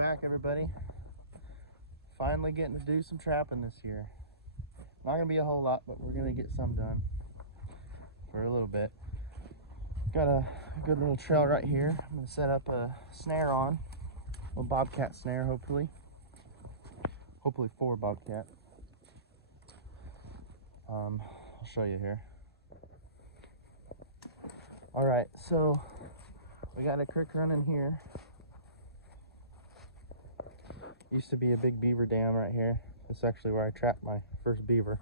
back, everybody. Finally getting to do some trapping this year. Not gonna be a whole lot, but we're gonna get some done for a little bit. Got a good little trail right here. I'm gonna set up a snare on, a little bobcat snare, hopefully 4 bobcat. I'll show you here. All right, so we got a creek running here. Used to be a big beaver dam right here. This is actually where I trapped my first beaver.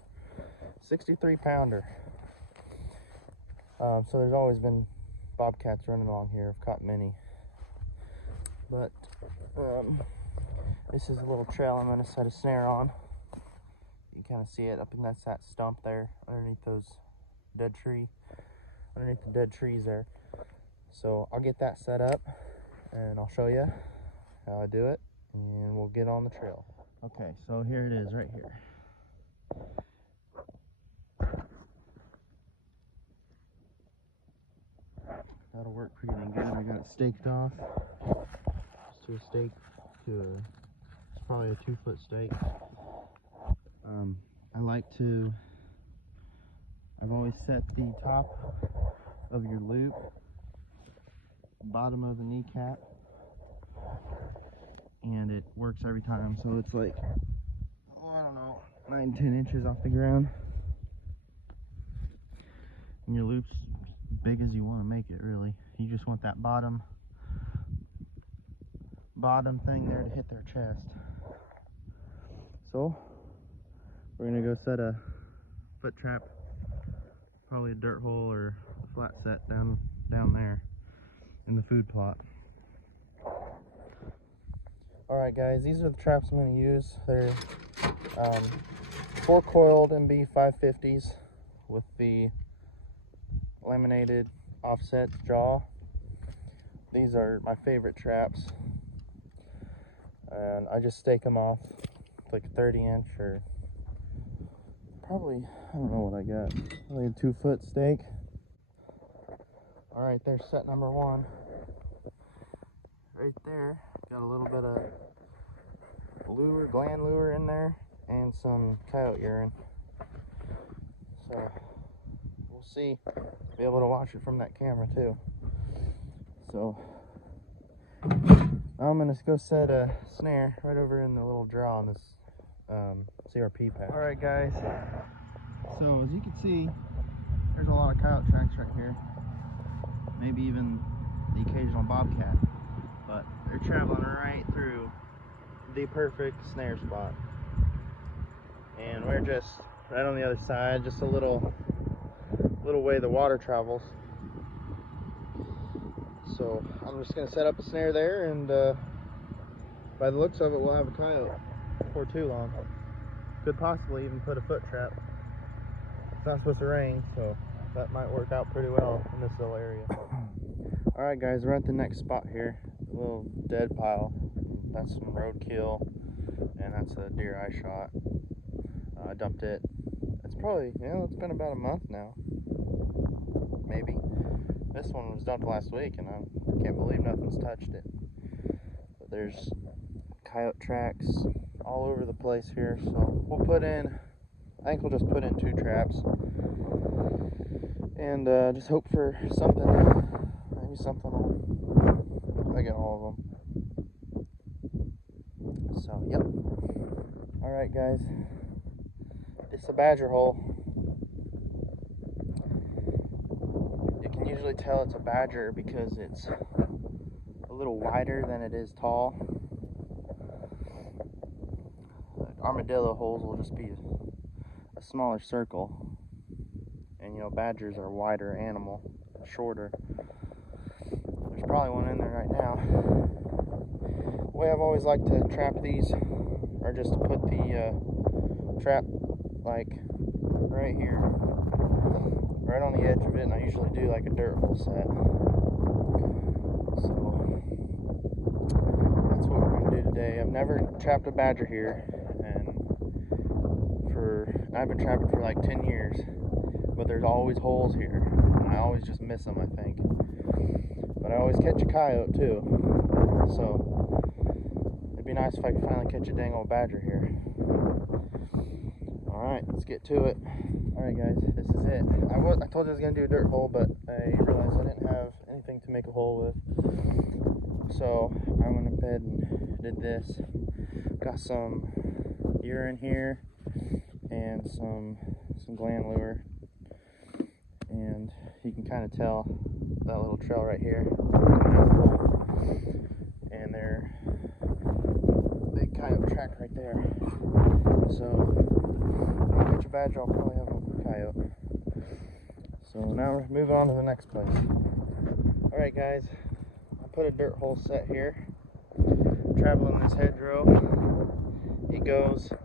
63 pounder. So there's always been bobcats running along here. I've caught many. But this is a little trail I'm going to set a snare on. You can kind of see it up in that stump there underneath the dead trees there. So I'll get that set up and I'll show you how I do it, and we'll get on the trail. Okay, so here it is right here. That'll work pretty dang good. I got it staked off just to a stake, it's probably a 2-foot stake. I've always set the top of your loop, bottom of the kneecap, and it works every time. So it's like, I don't know, 9-10 inches off the ground, and your loop's as big as you want to make it. Really, you just want that bottom thing there to hit their chest. So we're gonna go set a foot trap, probably a dirt hole or a flat set down there in the food plot. Alright guys, these are the traps I'm going to use. They're 4 coiled MB 550s with the laminated offset jaw. These are my favorite traps, and I just stake them off with like a 30-inch or probably, I don't know what I got, probably a 2-foot stake. Alright, there's set number 1. Right there, got a little bit of gland lure in there and some coyote urine. So we'll see, be able to watch it from that camera too. So I'm gonna go set a snare right over in the little draw on this CRP pad. All right guys, so as you can see, there's a lot of coyote tracks right here, maybe even the occasional bobcat, but they're traveling right through the perfect snare spot, and we're just right on the other side, just a little way the water travels. So I'm just gonna set up a snare there, and by the looks of it, we'll have a coyote before too long. Could possibly even put a foot trap. It's not supposed to rain, so that might work out pretty well in this little area. Alright guys, we're at the next spot here. A little dead pile. That's some roadkill, and that's a deer I shot. I dumped it. It's probably, it's been about a month now. Maybe. This one was dumped last week, and I can't believe nothing's touched it. But there's coyote tracks all over the place here, so we'll put in, I think we'll just put in 2 traps and just hope for something. Maybe something will get all of them. So yep. All right guys, it's a badger hole. You can usually tell it's a badger because it's a little wider than it is tall. Armadillo holes will just be a smaller circle, and badgers are a wider animal, shorter. There's probably one in there right now. The way I've always liked to trap these are just to put the trap like right here, right on the edge of it, and I usually do like a dirt hole set. So that's what we're going to do today. I've never trapped a badger here, and I've been trapping for like 10 years, but there's always holes here, and I always just miss them, I think. But I always catch a coyote too, so nice if I could finally catch a dang old badger here. Alright, let's get to it. Alright guys, this is it. I told you I was going to do a dirt hole, but I realized I didn't have anything to make a hole with. So I went ahead and did this. Got some urine here and some gland lure. And you can kind of tell that little trail right here. And their big coyote track right there. So when I catch a badger, I'll probably have a coyote. So now we're moving on to the next place. Alright guys, I put a dirt hole set here. Traveling this hedgerow. It goes, I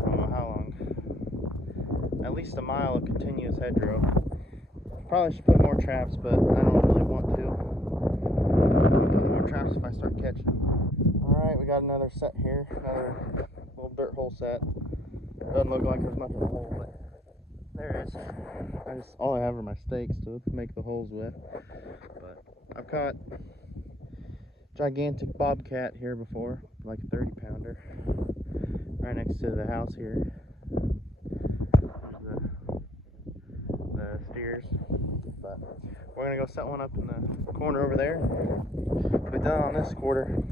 don't know how long, at least a mile of continuous hedgerow. Probably should put more traps, but I don't really want to. I'll put more traps if I start catching. Alright, we got another set here, another little dirt hole set. Doesn't look like there's much of a hole, but there is. All I have are my stakes to make the holes with. But I've caught gigantic bobcat here before, like a 30-pounder, right next to the house here. The steers. But we're gonna go set one up in the corner over there. We'll be done on this quarter.